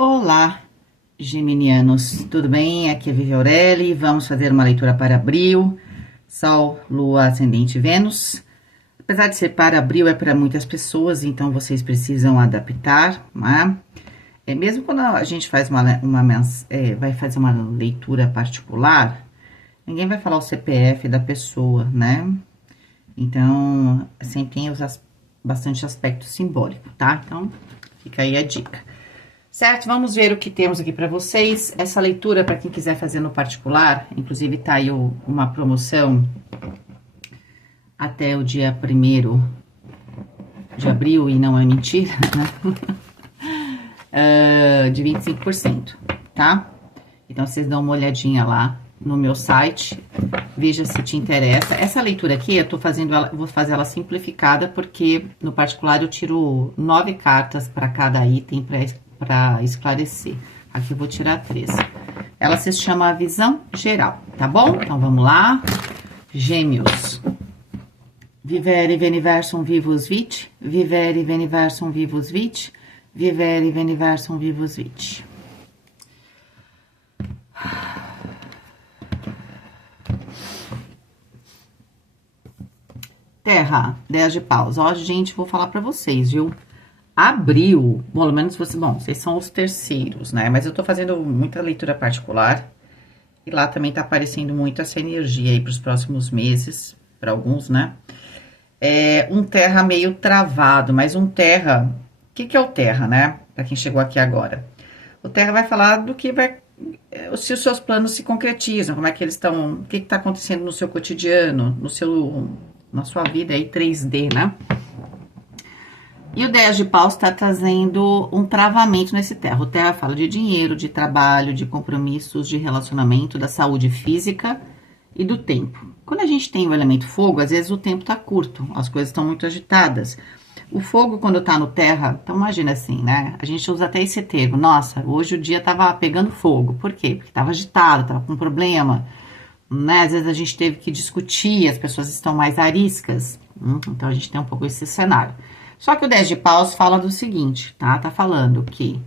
Olá, geminianos, tudo bem? Aqui é Vivi Aureli, vamos fazer uma leitura para abril, Sol, Lua, Ascendente, Vênus. Apesar de ser para abril, é para muitas pessoas, então vocês precisam adaptar, né? Mesmo quando a gente faz vai fazer uma leitura particular, ninguém vai falar o CPF da pessoa, né? Então, sempre tem bastante aspecto simbólico, tá? Então, fica aí a dica. Certo, vamos ver o que temos aqui para vocês. Essa leitura, para quem quiser fazer no particular, inclusive tá aí uma promoção até o dia 1º de abril, e não é mentira, né? De 25%, tá? Então, vocês dão uma olhadinha lá no meu site, veja se te interessa. Essa leitura aqui, eu tô fazendo ela, vou fazer ela simplificada, porque no particular eu tiro 9 cartas para cada item para esclarecer. Aqui eu vou tirar 3. Ela se chama Visão Geral, tá bom? Então vamos lá. Gêmeos. Vivere veniversum vivus vit, vivere veniversum vivus vit, vivere veniversum vivus vit. Terra, 10 de paus. Ó, gente, vou falar pra vocês, viu? Abril, pelo menos vocês são os terceiros, né? Mas eu tô fazendo muita leitura particular. E lá também tá aparecendo muito essa energia aí pros próximos meses, para alguns, né? Um terra meio travado, mas um terra... O que é o terra, né? Pra quem chegou aqui agora. O terra vai falar do que vai... Se os seus planos se concretizam, como é que eles estão... O que tá acontecendo no seu cotidiano, na sua vida aí 3D, né? E o 10 de paus está trazendo um travamento nesse terra. O terra fala de dinheiro, de trabalho, de compromissos, de relacionamento, da saúde física e do tempo. Quando a gente tem o elemento fogo, às vezes o tempo tá curto, as coisas estão muito agitadas. O fogo, quando tá no terra, então imagina assim, né? A gente usa até esse termo. Nossa, hoje o dia tava pegando fogo. Por quê? Porque tava agitado, tava com problema, né? Às vezes a gente teve que discutir, as pessoas estão mais ariscas. Então a gente tem um pouco esse cenário. Só que o 10 de paus fala do seguinte, tá? Tá falando que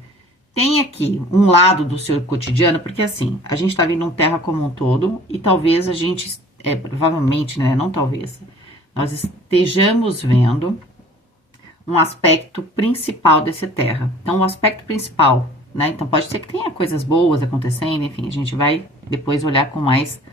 tem aqui um lado do seu cotidiano, porque assim, a gente tá vendo um terra como um todo, e talvez a gente, provavelmente, né? Não talvez, nós estejamos vendo um aspecto principal desse terra. Então, o aspecto principal, né? Então, pode ser que tenha coisas boas acontecendo, enfim, a gente vai depois olhar com mais,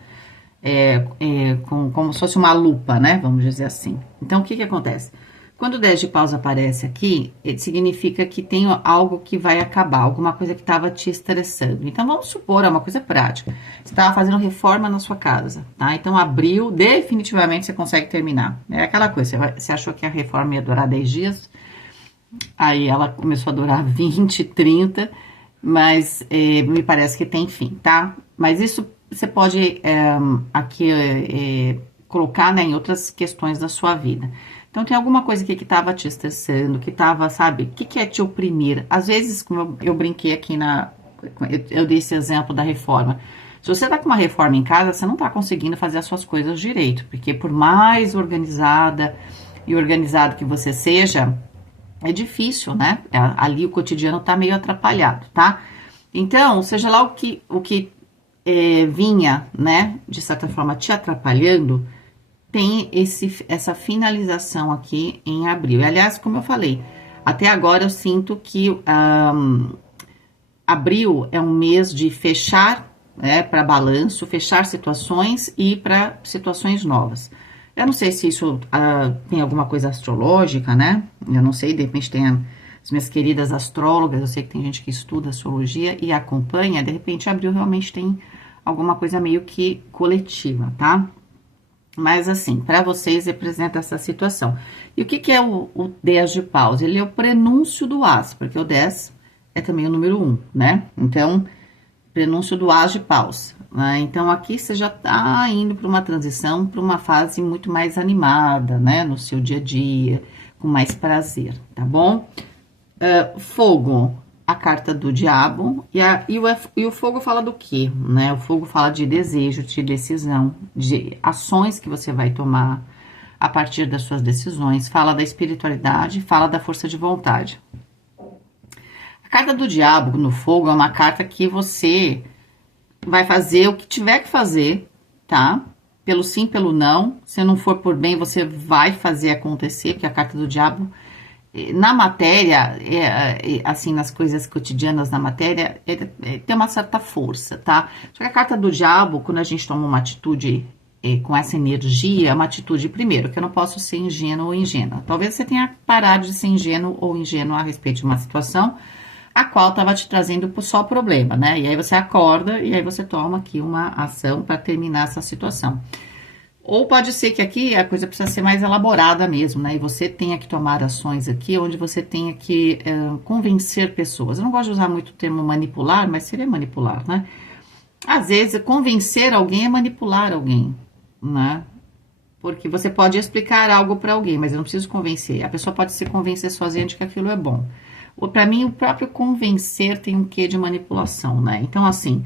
como se fosse uma lupa, né? Vamos dizer assim. Então, o que acontece? Quando o 10 de paus aparece aqui, significa que tem algo que vai acabar, alguma coisa que estava te estressando. Então, vamos supor, é uma coisa prática. Você estava fazendo reforma na sua casa, tá? Então, abril, definitivamente você consegue terminar. É aquela coisa, você achou que a reforma ia durar 10 dias, aí ela começou a durar 20, 30, mas me parece que tem fim, tá? Mas isso você pode colocar, né, em outras questões da sua vida. Então, tem alguma coisa aqui que estava te estressando, que estava, sabe, o que é te oprimir? Às vezes, como eu brinquei aqui eu dei esse exemplo da reforma. Se você tá com uma reforma em casa, você não tá conseguindo fazer as suas coisas direito, porque por mais organizada e organizado que você seja, é difícil, né? Ali o cotidiano tá meio atrapalhado, tá? Então, seja lá o que vinha, né, de certa forma te atrapalhando, tem essa finalização aqui em abril. E, aliás, como eu falei, até agora eu sinto que abril é um mês de fechar, para balanço, fechar situações e para situações novas. Eu não sei se isso tem alguma coisa astrológica, né? Eu não sei, de repente tem as minhas queridas astrólogas, eu sei que tem gente que estuda astrologia e acompanha, de repente abril realmente tem alguma coisa meio que coletiva, tá? Mas assim, para vocês representa essa situação. E o que é o 10 de paus? Ele é o prenúncio do as, porque o 10 é também o número 1, né? Então, prenúncio do as de paus. Né? Então, aqui você já tá indo para uma transição, para uma fase muito mais animada, né? No seu dia a dia, com mais prazer, tá bom? Fogo, a carta do diabo, e o fogo fala do quê, né? O fogo fala de desejo, de decisão, de ações que você vai tomar a partir das suas decisões, fala da espiritualidade, fala da força de vontade. A carta do diabo no fogo é uma carta que você vai fazer o que tiver que fazer, tá? Pelo sim, pelo não. Se não for por bem, você vai fazer acontecer, porque a carta do diabo, na matéria, assim, nas coisas cotidianas da matéria, tem uma certa força, tá? Só que a carta do diabo, quando a gente toma uma atitude com essa energia, é uma atitude, primeiro, que eu não posso ser ingênuo ou ingênua. Talvez você tenha parado de ser ingênuo ou ingênua a respeito de uma situação a qual estava te trazendo só problema, né? E aí você acorda e aí você toma aqui uma ação para terminar essa situação. Ou pode ser que aqui a coisa precisa ser mais elaborada mesmo, né? E você tenha que tomar ações aqui onde você tenha que convencer pessoas. Eu não gosto de usar muito o termo manipular, mas seria manipular, né? Às vezes, convencer alguém é manipular alguém, né? Porque você pode explicar algo para alguém, mas eu não preciso convencer. A pessoa pode se convencer sozinha de que aquilo é bom. Para mim, o próprio convencer tem um quê de manipulação, né? Então, assim,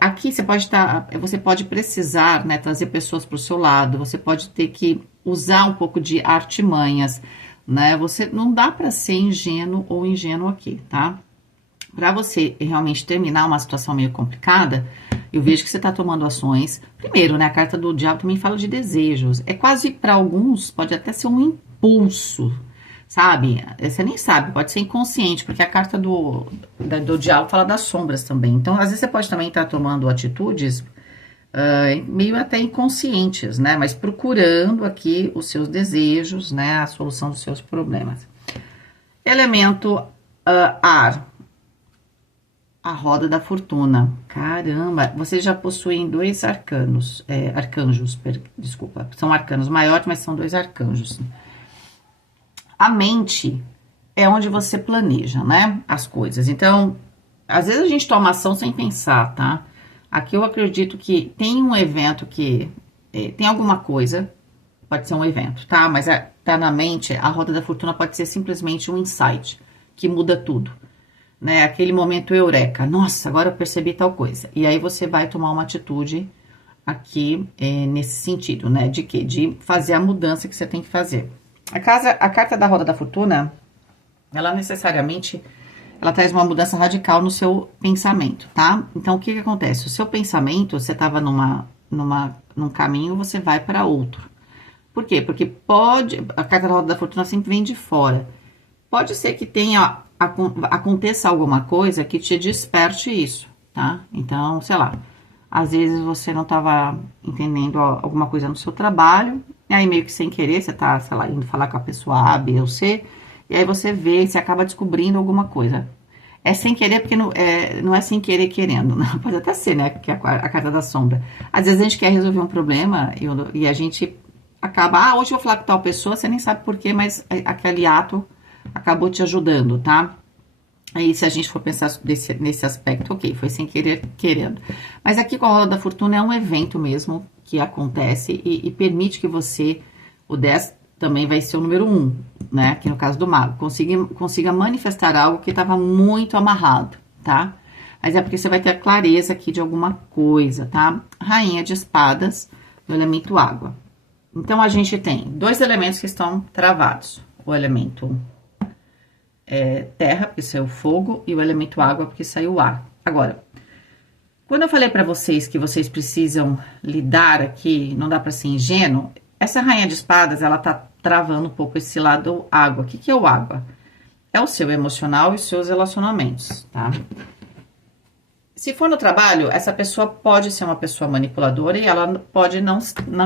aqui você pode precisar, né, trazer pessoas para o seu lado, você pode ter que usar um pouco de artimanhas, né? Você não dá para ser ingênuo ou ingênuo aqui, tá? Para você realmente terminar uma situação meio complicada, eu vejo que você está tomando ações. Primeiro, né, a carta do diabo também fala de desejos. É quase, para alguns, pode até ser um impulso, sabe? Você nem sabe, pode ser inconsciente, porque a carta do diabo fala das sombras também. Então, às vezes você pode também estar tomando atitudes meio até inconscientes, né? Mas procurando aqui os seus desejos, né? A solução dos seus problemas. Elemento ar. A roda da fortuna. Caramba, vocês já possuem dois arcanos, desculpa. São arcanos maiores, mas são dois arcanjos. A mente é onde você planeja, né, as coisas. Então, às vezes a gente toma ação sem pensar, tá? Aqui eu acredito que tem um evento que tem alguma coisa, pode ser um evento, tá? Mas tá na mente, a roda da fortuna pode ser simplesmente um insight que muda tudo. Né, aquele momento eureka, nossa, agora eu percebi tal coisa. E aí você vai tomar uma atitude aqui nesse sentido, né? De quê? De fazer a mudança que você tem que fazer. A carta da roda da fortuna, ela necessariamente, ela traz uma mudança radical no seu pensamento, tá? Então, o que acontece? O seu pensamento, você estava num caminho, você vai para outro. Por quê? Porque a carta da roda da fortuna sempre vem de fora. Pode ser que aconteça alguma coisa que te desperte isso, tá? Então, sei lá, às vezes você não estava entendendo alguma coisa no seu trabalho, e aí meio que sem querer, você tá, sei lá, indo falar com a pessoa A, B ou C, e aí você vê, você acaba descobrindo alguma coisa. É sem querer, porque não é sem querer querendo, né? Pode até ser, né, que é a carta da sombra. Às vezes a gente quer resolver um problema e a gente acaba, hoje eu vou falar com tal pessoa, você nem sabe por quê, mas aquele ato acabou te ajudando, tá? Aí, se a gente for pensar nesse aspecto, ok, foi sem querer, querendo. Mas aqui com a roda da fortuna é um evento mesmo que acontece e permite que você, o 10 também vai ser o número 1, né? Aqui no caso do mago, consiga manifestar algo que estava muito amarrado, tá? Mas é porque você vai ter a clareza aqui de alguma coisa, tá? Rainha de espadas, do elemento água. Então, a gente tem dois elementos que estão travados. O elemento terra, porque saiu fogo, e o elemento água, porque saiu ar. Agora, quando eu falei para vocês que vocês precisam lidar aqui, não dá para ser ingênuo, essa rainha de espadas, ela tá travando um pouco esse lado água. O que é o água? É o seu emocional e os seus relacionamentos, tá? Se for no trabalho, essa pessoa pode ser uma pessoa manipuladora e ela pode não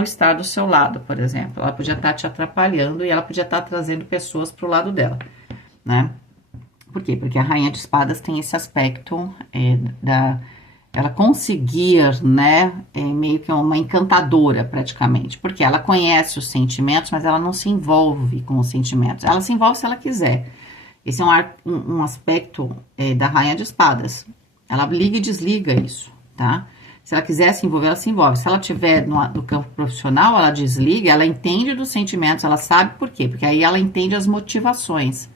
estar do seu lado, por exemplo. Ela podia estar te atrapalhando e ela podia estar trazendo pessoas pro lado dela, né? Por quê? Porque a rainha de espadas tem esse aspecto ela conseguir, né, meio que uma encantadora praticamente, porque ela conhece os sentimentos, mas ela não se envolve com os sentimentos, ela se envolve se ela quiser. Esse é um aspecto da rainha de espadas, ela liga e desliga isso, tá? Se ela quiser se envolver, ela se envolve. Se ela estiver no campo profissional, ela desliga, ela entende dos sentimentos, ela sabe por quê, porque aí ela entende as motivações.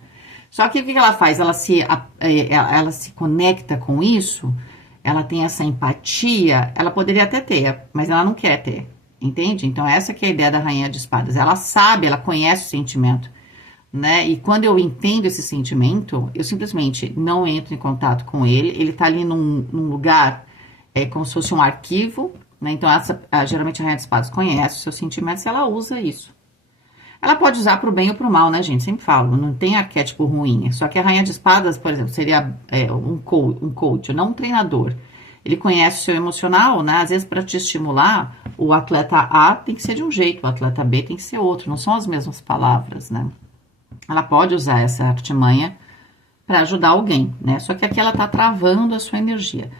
Só que o que ela faz? Ela se conecta com isso, ela tem essa empatia, ela poderia até ter, mas ela não quer ter, entende? Então essa que é a ideia da rainha de espadas, ela sabe, ela conhece o sentimento, né? E quando eu entendo esse sentimento, eu simplesmente não entro em contato com ele. Ele tá ali num lugar, como se fosse um arquivo, né? Então, geralmente a Rainha de Espadas conhece os seus sentimentos e ela usa isso. Ela pode usar pro bem ou pro mal, né, gente? Sempre falo, não tem arquétipo ruim. Só que a Rainha de Espadas, por exemplo, seria um coach, não um treinador. Ele conhece o seu emocional, né? Às vezes, para te estimular, o atleta A tem que ser de um jeito, o atleta B tem que ser outro. Não são as mesmas palavras, né? Ela pode usar essa artimanha para ajudar alguém, né? Só que aqui ela tá travando a sua energia.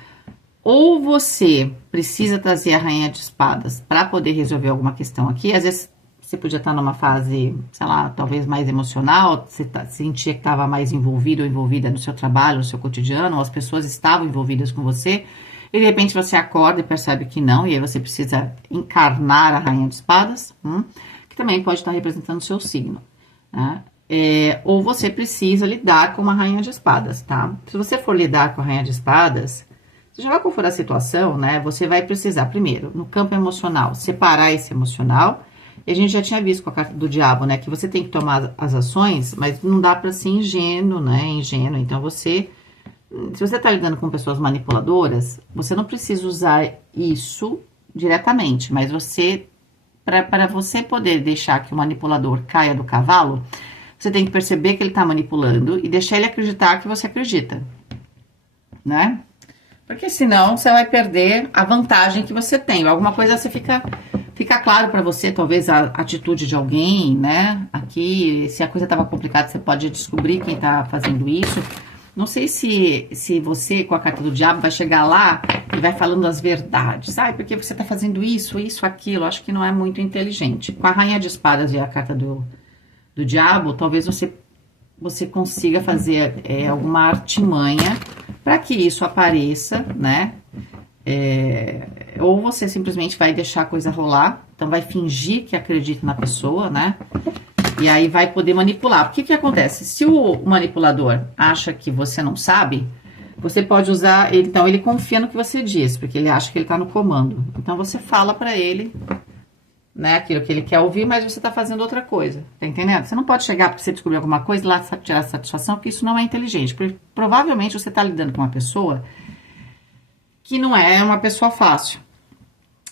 Ou você precisa trazer a Rainha de Espadas para poder resolver alguma questão aqui. Às vezes você podia estar numa fase, sei lá, talvez mais emocional, você sentia que estava mais envolvido ou envolvida no seu trabalho, no seu cotidiano, ou as pessoas estavam envolvidas com você, e de repente você acorda e percebe que não, e aí você precisa encarnar a Rainha de Espadas, que também pode estar representando o seu signo, né? Ou você precisa lidar com uma Rainha de Espadas, tá? Se você for lidar com a Rainha de Espadas, seja lá qual for a situação, né, você vai precisar, primeiro, no campo emocional, separar esse emocional. E a gente já tinha visto com a carta do diabo, né, que você tem que tomar as ações, mas não dá para ser ingênuo, né, ingênuo. Então, se você tá lidando com pessoas manipuladoras, você não precisa usar isso diretamente, mas para você poder deixar que o manipulador caia do cavalo, você tem que perceber que ele tá manipulando e deixar ele acreditar que você acredita, né? Porque senão você vai perder a vantagem que você tem. Alguma coisa você fica claro para você, talvez a atitude de alguém, né? Aqui, se a coisa estava complicada, você pode descobrir quem tá fazendo isso. Não sei se você, com a carta do diabo, vai chegar lá e vai falando as verdades. Sabe, porque você tá fazendo isso, aquilo. Acho que não é muito inteligente. Com a Rainha de Espadas e a carta do diabo, talvez você consiga fazer alguma artimanha para que isso apareça, né? Ou você simplesmente vai deixar a coisa rolar, então vai fingir que acredita na pessoa, né? E aí vai poder manipular. O que acontece? Se o manipulador acha que você não sabe, você pode usar ele, então ele confia no que você diz, porque ele acha que ele tá no comando. Então você fala para ele, né, aquilo que ele quer ouvir, mas você tá fazendo outra coisa, tá entendendo? Você não pode chegar porque você descobrir alguma coisa e lá tirar satisfação, porque isso não é inteligente. Porque provavelmente você tá lidando com uma pessoa que não é uma pessoa fácil.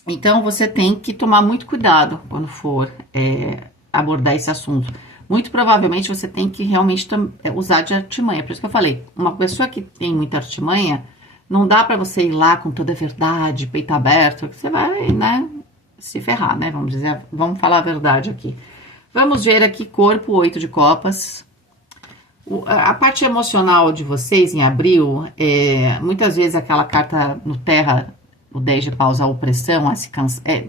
Então, você tem que tomar muito cuidado quando for abordar esse assunto. Muito provavelmente, você tem que realmente usar de artimanha. Por isso que eu falei, uma pessoa que tem muita artimanha, não dá para você ir lá com toda a verdade, peito aberto, você vai, né, se ferrar, né, vamos falar a verdade aqui. Vamos ver aqui, corpo, 8 de copas. A parte emocional de vocês em abril, muitas vezes aquela carta no terra, o 10 de paus, a opressão,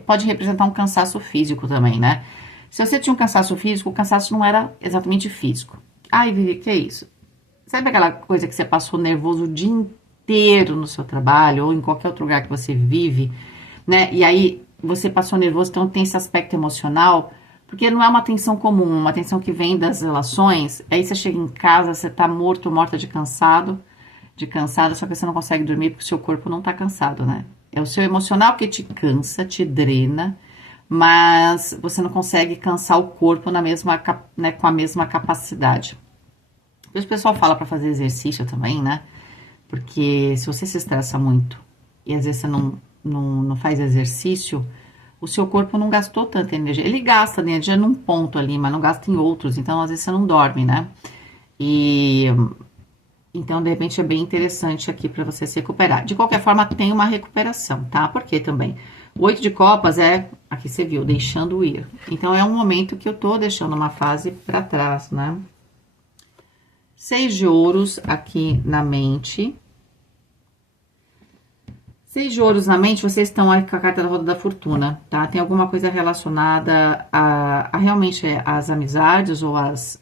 pode representar um cansaço físico também, né? Se você tinha um cansaço físico, o cansaço não era exatamente físico. Ai, Vivi, que é isso? Sabe aquela coisa que você passou nervoso o dia inteiro no seu trabalho ou em qualquer outro lugar que você vive, né? E aí você passou nervoso, então tem esse aspecto emocional, porque não é uma tensão comum, uma tensão que vem das relações. Aí você chega em casa, você tá morto, morta de cansada, só que você não consegue dormir porque o seu corpo não tá cansado, né? É o seu emocional que te cansa, te drena, mas você não consegue cansar o corpo né, com a mesma capacidade. O pessoal fala para fazer exercício também, né? Porque se você se estressa muito e às vezes você não faz exercício, o seu corpo não gastou tanta energia. Ele gasta energia num ponto ali, mas não gasta em outros. Então, às vezes, você não dorme, né? Então, de repente, é bem interessante aqui para você se recuperar. De qualquer forma, tem uma recuperação, tá? Porque também, o 8 de copas aqui você viu, deixando ir. Então, é um momento que eu tô deixando uma fase para trás, né? 6 de ouros aqui na mente. 6 de ouros na mente, vocês estão aí com a carta da roda da fortuna, tá? Tem alguma coisa relacionada a realmente as amizades ou as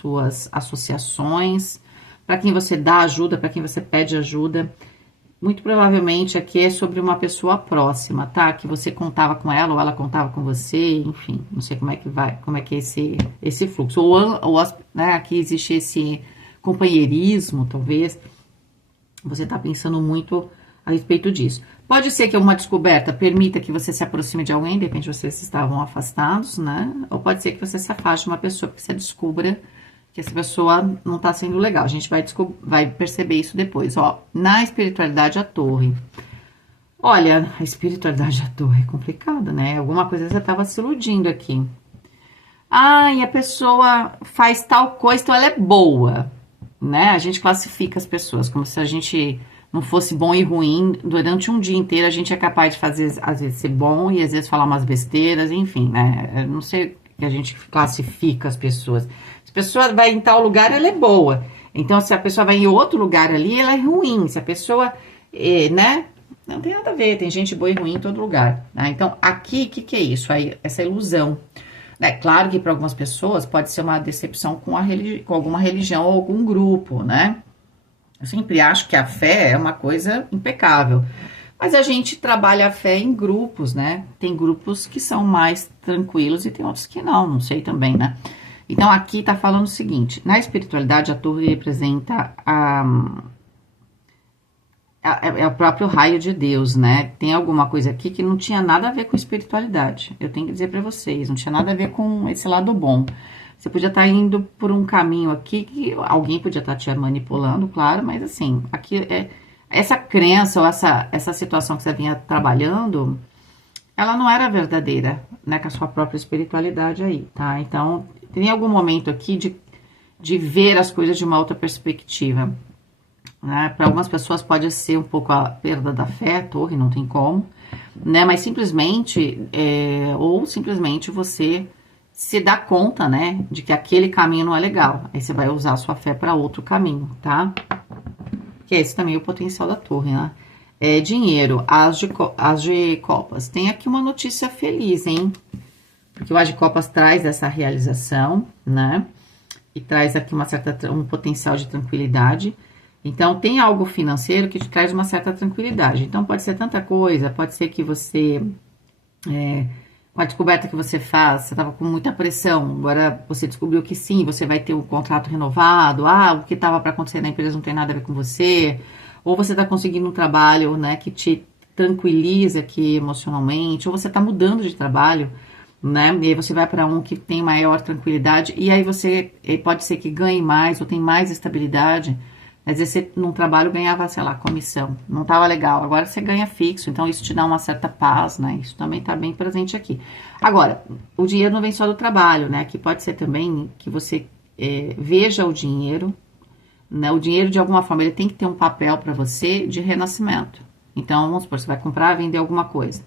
suas associações, para quem você dá ajuda, para quem você pede ajuda. Muito provavelmente aqui é sobre uma pessoa próxima, tá? Que você contava com ela ou ela contava com você, enfim, não sei como é que é esse fluxo. Ou né, aqui existe esse companheirismo, talvez. Você tá pensando muito a respeito disso. Pode ser que uma descoberta permita que você se aproxime de alguém, de repente vocês estavam afastados, né? Ou pode ser que você se afaste de uma pessoa, porque você descubra que essa pessoa não tá sendo legal. A gente vai perceber isso depois, ó. Na espiritualidade, a torre. Olha, a espiritualidade da torre é complicado, né? Alguma coisa você tava se iludindo aqui. Ah, e a pessoa faz tal coisa, então ela é boa, né? A gente classifica as pessoas como se a gente não fosse bom e ruim. Durante um dia inteiro a gente é capaz de fazer, às vezes, ser bom e às vezes falar umas besteiras, enfim, né? Eu não sei que a gente classifica as pessoas. Se a pessoa vai em tal lugar, ela é boa. Então, se a pessoa vai em outro lugar ali, ela é ruim. Se a pessoa, né? Não tem nada a ver, tem gente boa e ruim em todo lugar, né? Então, aqui, o que é isso? Aí, essa ilusão. É claro que para algumas pessoas pode ser uma decepção com alguma religião ou algum grupo, né? Eu sempre acho que a fé é uma coisa impecável. Mas a gente trabalha a fé em grupos, né? Tem grupos que são mais tranquilos e tem outros que não sei também, né? Então aqui tá falando o seguinte: na espiritualidade, a torre representa é o próprio raio de Deus, né? Tem alguma coisa aqui que não tinha nada a ver com espiritualidade. Eu tenho que dizer para vocês, não tinha nada a ver com esse lado bom. Você podia estar indo por um caminho aqui que alguém podia estar te manipulando, claro, mas assim, aqui essa crença ou essa situação que você vinha trabalhando, ela não era verdadeira, né? Com a sua própria espiritualidade aí, tá? Então, tem algum momento aqui de ver as coisas de uma outra perspectiva. Né? Para algumas pessoas pode ser um pouco a perda da fé, torre, não tem como, né? Mas simplesmente, ou simplesmente você se dá conta, né, de que aquele caminho não é legal. Aí você vai usar a sua fé para outro caminho, tá? Que esse também é o potencial da torre, né? Dinheiro, as de copas. Tem aqui uma notícia feliz, hein? Porque o as de copas traz essa realização, né? E traz aqui um potencial de tranquilidade. Então, tem algo financeiro que te traz uma certa tranquilidade. Então, pode ser tanta coisa, pode ser que você, com a descoberta que você faz, você estava com muita pressão, agora você descobriu que sim, você vai ter um contrato renovado, o que estava para acontecer na empresa não tem nada a ver com você, ou você está conseguindo um trabalho, né, que te tranquiliza aqui emocionalmente, ou você está mudando de trabalho, né, e aí você vai para um que tem maior tranquilidade, e aí você pode ser que ganhe mais, ou tem mais estabilidade. Às vezes você num trabalho ganhava, sei lá, comissão, não estava legal, agora você ganha fixo, então isso te dá uma certa paz, né? Isso também está bem presente aqui. Agora, o dinheiro não vem só do trabalho, né? Aqui pode ser também que você veja o dinheiro, né? O dinheiro, de alguma forma, ele tem que ter um papel para você de renascimento. Então, vamos supor, você vai comprar, vender alguma coisa.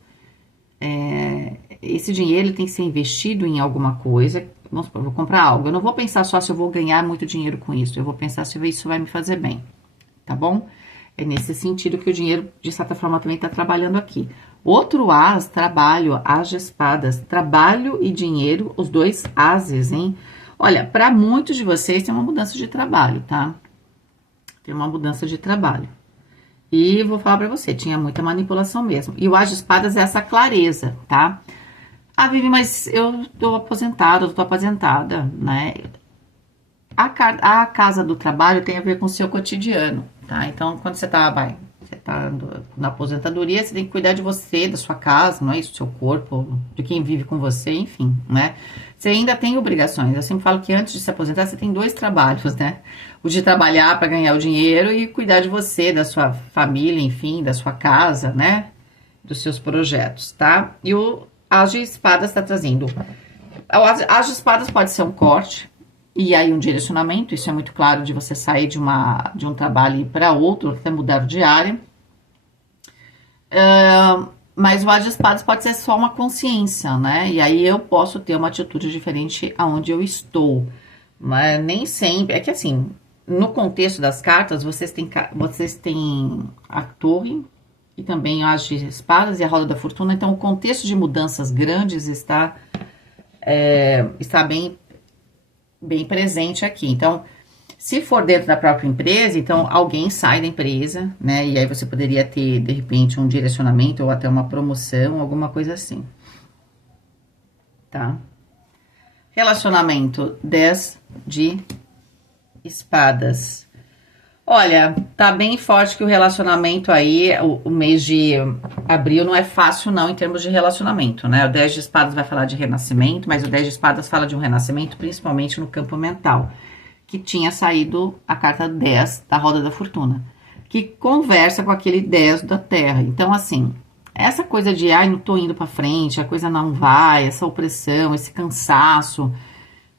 Esse dinheiro ele tem que ser investido em alguma coisa. Vamos supor, eu vou comprar algo. Eu não vou pensar só se eu vou ganhar muito dinheiro com isso. Eu vou pensar se isso vai me fazer bem. Tá bom? É nesse sentido que o dinheiro, de certa forma, também está trabalhando aqui. Outro as, trabalho, as de espadas. Trabalho e dinheiro, os dois ases, hein? Olha, para muitos de vocês tem uma mudança de trabalho, tá? Tem uma mudança de trabalho. E vou falar para você, tinha muita manipulação mesmo. E o as de espadas é essa clareza, tá? Vivi, mas eu tô aposentada, né? A casa do trabalho tem a ver com o seu cotidiano, tá? Então, quando você tá na aposentadoria, você tem que cuidar de você, da sua casa, não é isso? Do seu corpo, de quem vive com você, enfim, né? Você ainda tem obrigações. Eu sempre falo que antes de se aposentar, você tem 2 trabalhos, né? O de trabalhar para ganhar o dinheiro e cuidar de você, da sua família, enfim, da sua casa, né? Dos seus projetos, tá? E o as de espadas está trazendo. As de espadas pode ser um corte e aí um direcionamento. Isso é muito claro de você sair de um trabalho para outro, até mudar de área. Mas o as de espadas pode ser só uma consciência, né? E aí eu posso ter uma atitude diferente aonde eu estou. Mas nem sempre. É que assim, no contexto das cartas, vocês têm a torre e também as de espadas e a roda da fortuna. Então, o contexto de mudanças grandes está bem presente aqui. Então, se for dentro da própria empresa, então alguém sai da empresa, né? E aí você poderia ter, de repente, um direcionamento ou até uma promoção, alguma coisa assim. Tá? Relacionamento 10 de espadas. Olha, tá bem forte que o relacionamento aí, o mês de abril não é fácil não em termos de relacionamento, né? O 10 de espadas vai falar de renascimento, mas o 10 de espadas fala de um renascimento principalmente no campo mental, que tinha saído a carta 10 da roda da fortuna, que conversa com aquele 10 da terra. Então, assim, essa coisa de, ai, não tô indo pra frente, a coisa não vai, essa opressão, esse cansaço,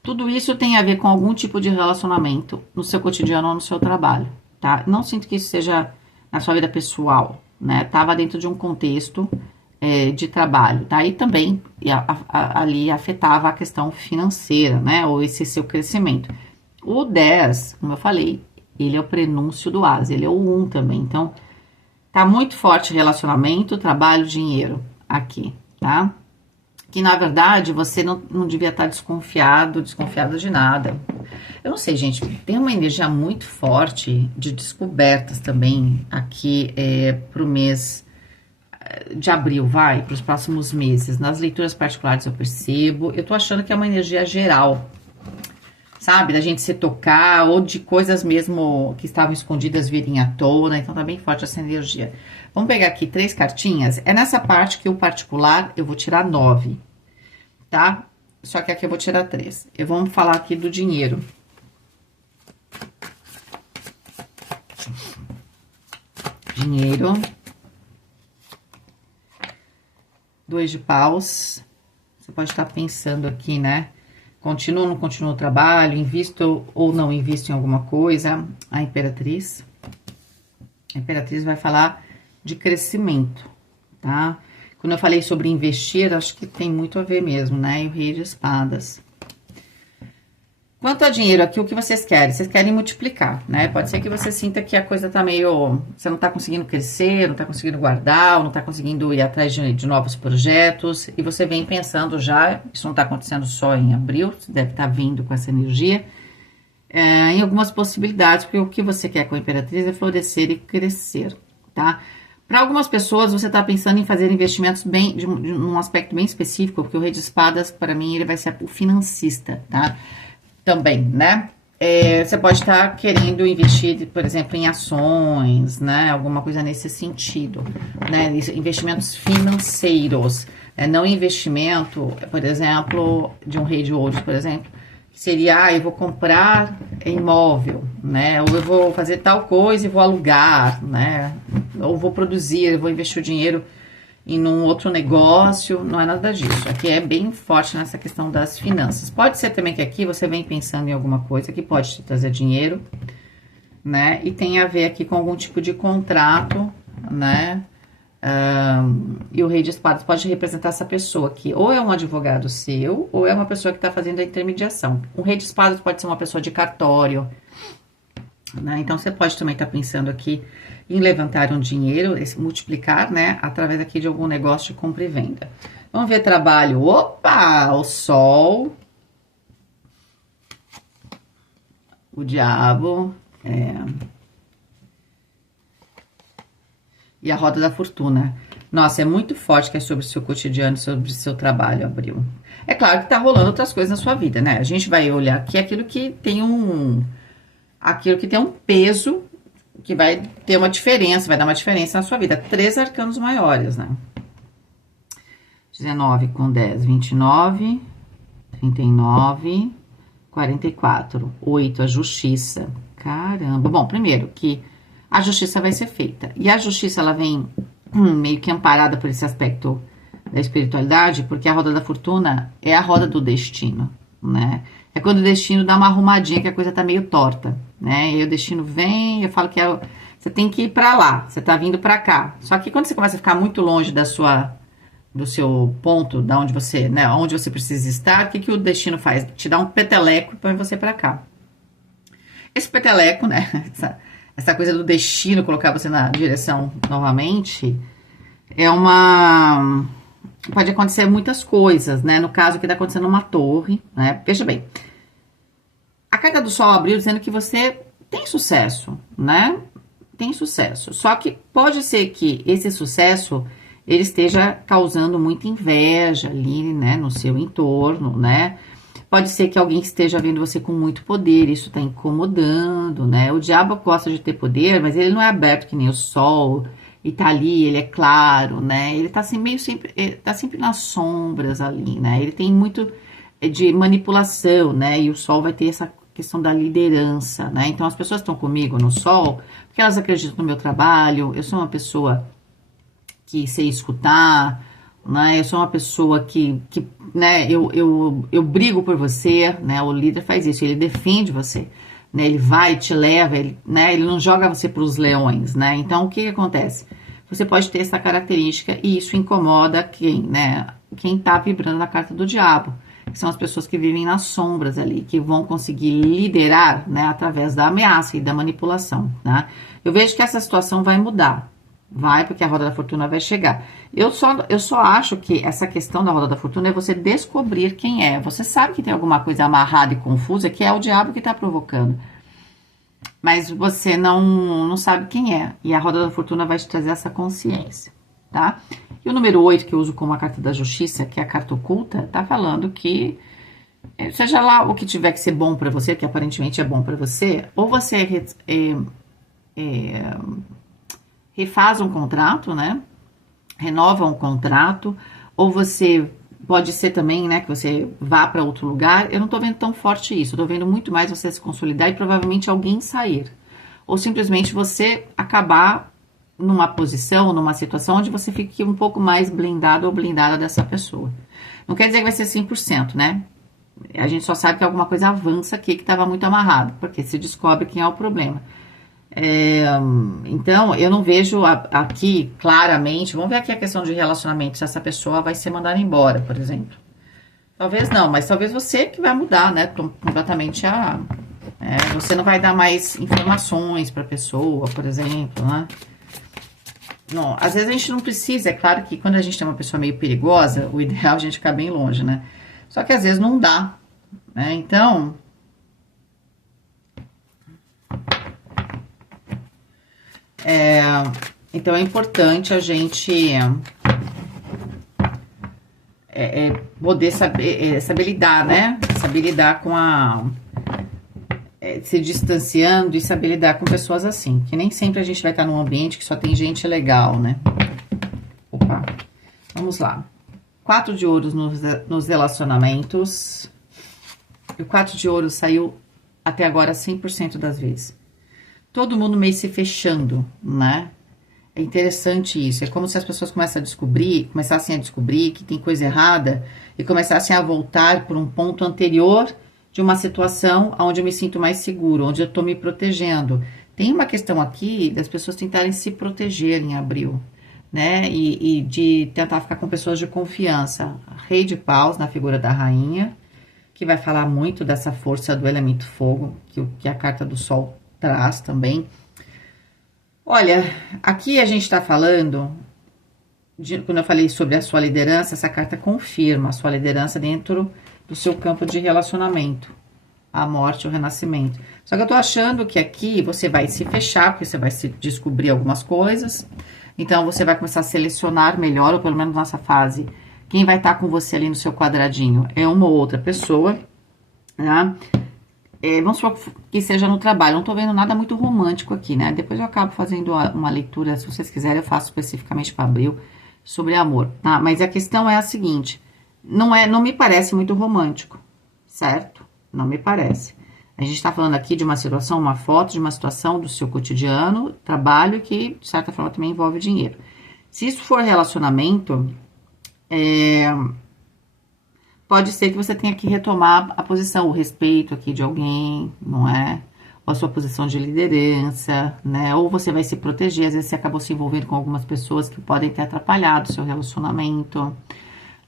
tudo isso tem a ver com algum tipo de relacionamento no seu cotidiano ou no seu trabalho, tá? Não sinto que isso seja na sua vida pessoal, né? Tava dentro de um contexto de trabalho, tá? E também ali afetava a questão financeira, né? Ou esse seu crescimento. O 10, como eu falei, ele é o prenúncio do as, ele é o 1 também. Então, tá muito forte relacionamento, trabalho, dinheiro aqui, tá? Que na verdade você não devia estar desconfiado de nada. Eu não sei, gente, tem uma energia muito forte de descobertas também aqui pro mês de abril, vai, para os próximos meses. Nas leituras particulares eu percebo, eu tô achando que é uma energia geral, sabe? Da gente se tocar ou de coisas mesmo que estavam escondidas virem à tona, então tá bem forte essa energia. Vamos pegar aqui 3 cartinhas, é nessa parte que o particular eu vou tirar 9, tá? Só que aqui eu vou tirar 3. Vamos falar aqui do dinheiro. Dinheiro. 2 de paus. Você pode estar pensando aqui, né? Continuo ou não continuo o trabalho? Invisto ou não invisto em alguma coisa? A Imperatriz. A Imperatriz vai falar de crescimento, tá? Quando eu falei sobre investir, acho que tem muito a ver mesmo, né? E o Rei de Espadas. Quanto a dinheiro aqui, o que vocês querem? Vocês querem multiplicar, né? Pode ser que você sinta que a coisa tá meio... Você não tá conseguindo crescer, não tá conseguindo guardar, ou não tá conseguindo ir atrás de novos projetos. E você vem pensando já, isso não tá acontecendo só em abril, você deve estar vindo com essa energia, em algumas possibilidades, porque o que você quer com a Imperatriz é florescer e crescer, tá? Para algumas pessoas, você está pensando em fazer investimentos bem, de um aspecto bem específico, porque o Rei de Espadas, para mim, ele vai ser o financista, tá? Também, né? Você pode estar querendo investir, por exemplo, em ações, né? Alguma coisa nesse sentido, né? Investimentos financeiros, não investimento, por exemplo, de um Rei de Ouros, por exemplo, que seria, eu vou comprar imóvel, né? Ou eu vou fazer tal coisa e vou alugar, né? Ou vou produzir, eu vou investir o dinheiro em um outro negócio, não é nada disso. Aqui é bem forte nessa questão das finanças. Pode ser também que aqui você vem pensando em alguma coisa que pode te trazer dinheiro, né? E tem a ver aqui com algum tipo de contrato, né? E o Rei de Espadas pode representar essa pessoa que ou é um advogado seu, ou é uma pessoa que está fazendo a intermediação. O Rei de Espadas pode ser uma pessoa de cartório, né? Então, você pode também estar pensando aqui em levantar um dinheiro, multiplicar, né? Através aqui de algum negócio de compra e venda. Vamos ver trabalho. Opa! O Sol. O Diabo. E a Roda da Fortuna. Nossa, é muito forte que é sobre o seu cotidiano, sobre o seu trabalho, Abril. É claro que tá rolando outras coisas na sua vida, né? A gente vai olhar aqui aquilo que tem um peso, que vai ter uma diferença, vai dar uma diferença na sua vida. 3 arcanos maiores, né? 19 com 10, 29, 39, 44. 8, a Justiça. Caramba. Bom, primeiro que a justiça vai ser feita. E a justiça, ela vem meio que amparada por esse aspecto da espiritualidade, porque a roda da fortuna é a roda do destino, né? É quando o destino dá uma arrumadinha, que a coisa tá meio torta, né? E o destino vem, eu falo que você tem que ir pra lá, você tá vindo pra cá. Só que quando você começa a ficar muito longe do seu ponto, da onde você, né, onde você precisa estar, o que o destino faz? Te dá um peteleco e põe você pra cá. Esse peteleco, né, essa coisa do destino colocar você na direção novamente, pode acontecer muitas coisas, né? No caso aqui tá acontecendo uma torre, né? Veja bem, a carta do Sol abriu dizendo que você tem sucesso, né? Tem sucesso. Só que pode ser que esse sucesso ele esteja causando muita inveja ali, né? No seu entorno, né? Pode ser que alguém esteja vendo você com muito poder, isso está incomodando, né? O diabo gosta de ter poder, mas ele não é aberto que nem o sol, e tá ali, ele é claro, né? Ele tá assim, meio sempre, tá sempre nas sombras ali, né? Ele tem muito de manipulação, né? E o sol vai ter essa questão da liderança, né? Então as pessoas estão comigo no sol porque elas acreditam no meu trabalho, eu sou uma pessoa que sei escutar, né? Eu sou uma pessoa que né? Eu brigo por você, né? O líder faz isso, ele defende você, né? Ele vai, te leva, ele, né? Ele não joga você para os leões, né? Então, o que acontece? Você pode ter essa característica e isso incomoda quem, né? Quem tá vibrando na carta do diabo, que são as pessoas que vivem nas sombras ali, que vão conseguir liderar, né? Através da ameaça e da manipulação, né? Eu vejo que essa situação vai mudar. Vai, porque a roda da fortuna vai chegar. Eu só acho que essa questão da roda da fortuna é você descobrir quem é. Você sabe que tem alguma coisa amarrada e confusa, que é o diabo que está provocando. Mas você não sabe quem é. E a roda da fortuna vai te trazer essa consciência, tá? E o número 8, que eu uso como a carta da justiça, que é a carta oculta, tá falando que seja lá o que tiver que ser bom para você, que aparentemente é bom para você, ou você refaz um contrato, né? Renova um contrato, ou você pode ser também, né, que você vá para outro lugar. Eu não tô vendo tão forte isso, eu tô vendo muito mais você se consolidar e provavelmente alguém sair. Ou simplesmente você acabar numa posição, numa situação onde você fique um pouco mais blindado ou blindada dessa pessoa. Não quer dizer que vai ser 100%, né? A gente só sabe que alguma coisa avança aqui que estava muito amarrado, porque se descobre quem é o problema. Então, eu não vejo aqui claramente. Vamos ver aqui a questão de relacionamento, se essa pessoa vai ser mandada embora, por exemplo. Talvez não, mas talvez você que vai mudar, né? Completamente você não vai dar mais informações para a pessoa, por exemplo, né? Não, às vezes a gente não precisa, é claro que quando a gente tem uma pessoa meio perigosa, o ideal é a gente ficar bem longe, né? Só que às vezes não dá, né? Então, então é importante a gente poder saber lidar, né? Saber lidar com se distanciando e saber lidar com pessoas assim. Que nem sempre a gente vai estar num ambiente que só tem gente legal, né? Opa, vamos lá. 4 de ouros nos relacionamentos. E o 4 de ouros saiu até agora 100% das vezes. Todo mundo meio se fechando, né? É interessante isso. É como se as pessoas começassem a descobrir que tem coisa errada e começassem a voltar por um ponto anterior de uma situação onde eu me sinto mais seguro, onde eu tô me protegendo. Tem uma questão aqui das pessoas tentarem se proteger em abril, né? E de tentar ficar com pessoas de confiança. Rei de paus na figura da rainha, que vai falar muito dessa força do elemento fogo, que a carta do sol traz também. Olha, aqui a gente está falando, quando eu falei sobre a sua liderança, essa carta confirma a sua liderança dentro do seu campo de relacionamento, a morte, o renascimento. Só que eu tô achando que aqui você vai se fechar, porque você vai se descobrir algumas coisas, então você vai começar a selecionar melhor, ou pelo menos nessa fase, quem vai estar com você ali no seu quadradinho é uma ou outra pessoa, né? Vamos supor que seja no trabalho. Não tô vendo nada muito romântico aqui, né? Depois eu acabo fazendo uma leitura, se vocês quiserem, eu faço especificamente para abril, sobre amor, tá? Mas a questão é a seguinte, não me parece muito romântico, certo? Não me parece. A gente tá falando aqui de uma situação, uma foto de uma situação do seu cotidiano, trabalho, que de certa forma também envolve dinheiro. Se isso for relacionamento, pode ser que você tenha que retomar a posição, o respeito aqui de alguém, não é? Ou a sua posição de liderança, né? Ou você vai se proteger, às vezes você acabou se envolvendo com algumas pessoas que podem ter atrapalhado o seu relacionamento.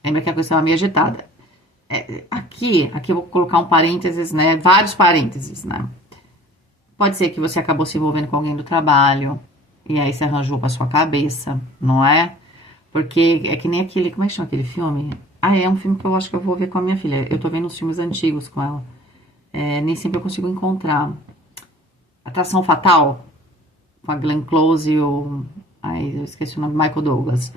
Lembra que a coisa estava meio agitada. Aqui eu vou colocar um parênteses, né? Vários parênteses, né? Pode ser que você acabou se envolvendo com alguém do trabalho, e aí você arranjou pra sua cabeça, não é? Porque é que nem aquele, como é que chama aquele filme? É um filme que eu acho que eu vou ver com a minha filha. Eu tô vendo uns filmes antigos com ela. Nem sempre eu consigo encontrar. Atração Fatal, com a Glenn Close e eu esqueci o nome, Michael Douglas.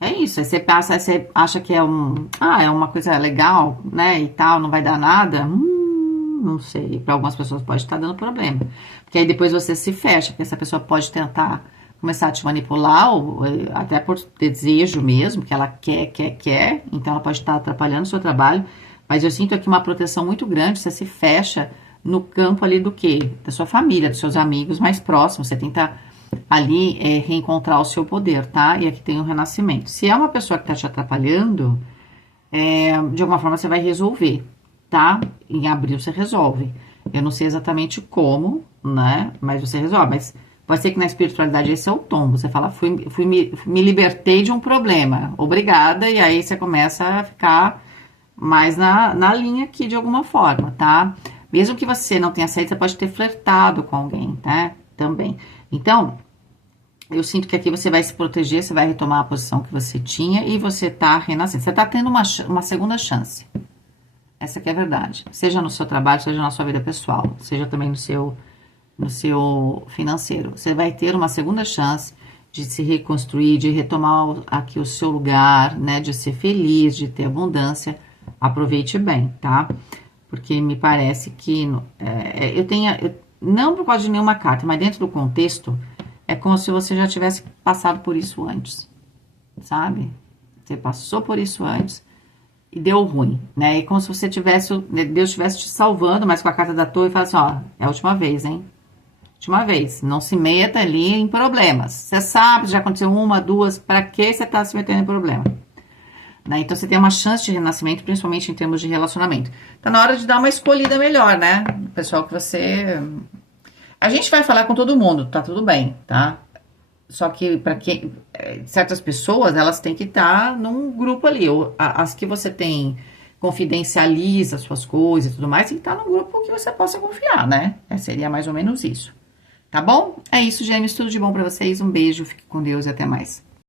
É isso, aí você passa, aí você acha que é uma coisa legal, né, e tal, não vai dar nada. Não sei, para algumas pessoas pode estar dando problema. Porque aí depois você se fecha, porque essa pessoa pode tentar começar a te manipular, ou até por desejo mesmo, que ela quer, então ela pode estar atrapalhando o seu trabalho. Mas eu sinto aqui uma proteção muito grande, você se fecha no campo ali do quê? Da sua família, dos seus amigos mais próximos, você tenta ali reencontrar o seu poder, tá? E aqui tem o renascimento. Se é uma pessoa que está te atrapalhando, de alguma forma você vai resolver, tá? Em abril você resolve. Eu não sei exatamente como, né? Mas você resolve. Mas pode ser que na espiritualidade esse é o tom. Você fala, me libertei de um problema. Obrigada. E aí você começa a ficar mais na linha aqui de alguma forma, tá? Mesmo que você não tenha saído, você pode ter flertado com alguém, tá? Também. Então, eu sinto que aqui você vai se proteger, você vai retomar a posição que você tinha e você tá renascendo. Você tá tendo uma segunda chance. Essa que é a verdade. Seja no seu trabalho, seja na sua vida pessoal, seja também no seu financeiro. Você vai ter uma segunda chance de se reconstruir, de retomar aqui o seu lugar, né? De ser feliz, de ter abundância. Aproveite bem, tá? Porque me parece que não por causa de nenhuma carta, mas dentro do contexto, é como se você já tivesse passado por isso antes, sabe? Você passou por isso antes e deu ruim, né? É como se você Deus estivesse te salvando, mas com a carta da torre e fala assim, ó, é a última vez, hein? Última vez, não se meta ali em problemas. Você sabe, já aconteceu uma, duas, pra que você tá se metendo em problema? Né? Então você tem uma chance de renascimento, principalmente em termos de relacionamento. Tá na hora de dar uma escolhida melhor, né? Pessoal, que você... A gente vai falar com todo mundo, tá tudo bem, tá? Só que para quem certas pessoas, elas têm que estar num grupo ali. Ou as que você tem confidencializa suas coisas e tudo mais, tem que estar num grupo que você possa confiar, né? Seria mais ou menos isso. Tá bom? É isso, gêmeos, tudo de bom para vocês. Um beijo, fique com Deus e até mais.